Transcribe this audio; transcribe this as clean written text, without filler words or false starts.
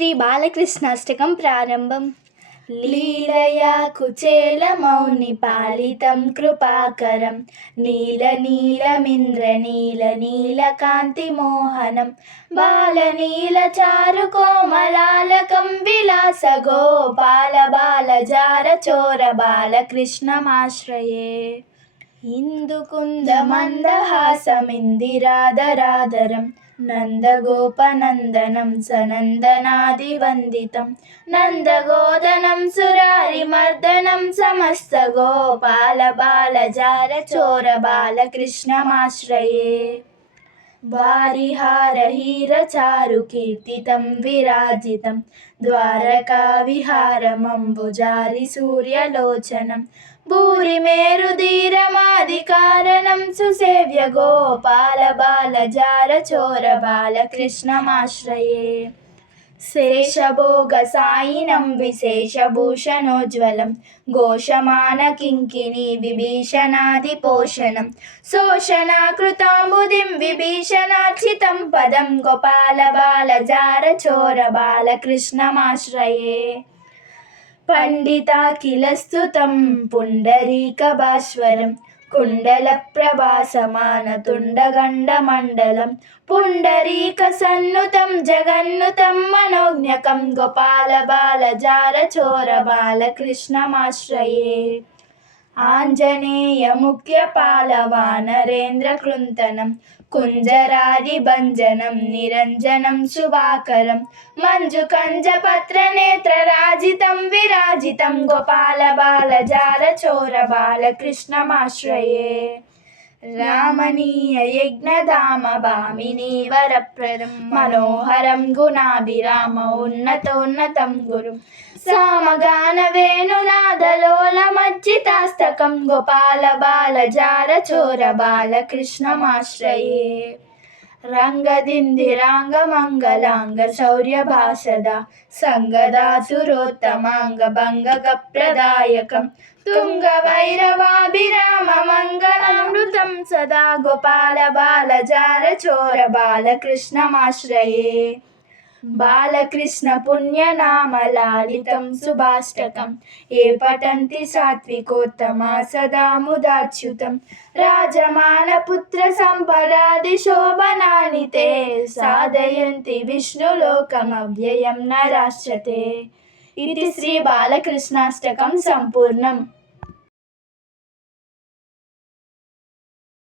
శ్రీ బాలకృష్ణాష్టకం ప్రారంభం. లీలయా కుచేలమౌని పాలితం కృపాకరం నీలనీలమింద్రనీలనీలకాంతిమోహనం బాలనీలచారు కోమలాలకం విలాస గోపాల బాలజారచోర బాలకృష్ణమాశ్రయే. ఇందుకుందమందహాసమిందిరాదరాదరం నందగోపనందనం సనందనాదివందితం నందగోదనం సురారిమర్దనం సమస్త గోపాల బాలజారచోర బాలకృష్ణమాశ్రయే. వారిహారహీరచారు కీర్తితం విరాజితం ద్వారకా విహారమంబుజారి సూర్యలోచనం భూరిమేరుధీరమాదికారణం సుసేవ్య గోపాల బాలజారచోర బాలకృష్ణమాశ్రయే. శేషభోగ సాయినం విశేషభూషణోజ్వలం ఘోషమాన కింకిణీ విభీషణాదిపోషణం శోషణాకృతాంబుధిం విభీషణార్చితం పదం గోపాల బాలజారచోర బాలకృష్ణమాశ్రయే. పండితాఖిలస్తుతం పుండరీకభాస్వరం కుండలప్రభాసమానతుండగండమండలం పుండరీకసన్నుతం జగన్నుతం మనోజ్ఞకం గోపాల బాలజారచోర బాలకృష్ణమాశ్రయే. ఆంజనేయముఖ్యపాలవానరేంద్రకృంతనం కుంజరాదిభంజనం నిరంజనం శుభాకరం మంజుకంజపత్రనేత్రరాజితం విరాజితం గోపాల బాలజారచోర బాలకృష్ణమాశ్రయే. రామణీయ యజ్ఞధామ భామినీ వరప్రదం మనోహరం గుణాభిరామ ఉన్నతోన్నతం గురుం సామగాన వేణునాదలోలమజ్జితాస్తకం గోపాల బాలజారచోర బాలకృష్ణమాశ్రయే. రంగదిందిరాంగమంగళాంగ శౌర్యభాసద సంగదాసురోత్తమాంగ భంగగప్రదాయకం తుంగభైరవాభిరామ మంగళామృతం సదా గోపాల బాలజారచోర బాలకృష్ణమాశ్రయే. బాలకృష్ణ పుణ్యనామలాలితం సుభాష్టకం ఏ పఠంతి సాత్వికోత్తమా సదా ముదాచ్యుతం రాజమానపుత్ర సంపదాది శోభనాని తే సాధయంతి విష్ణులోకమవ్యయం నరాశ్చతే. ఇది శ్రీ బాలకృష్ణాష్టకం సంపూర్ణం.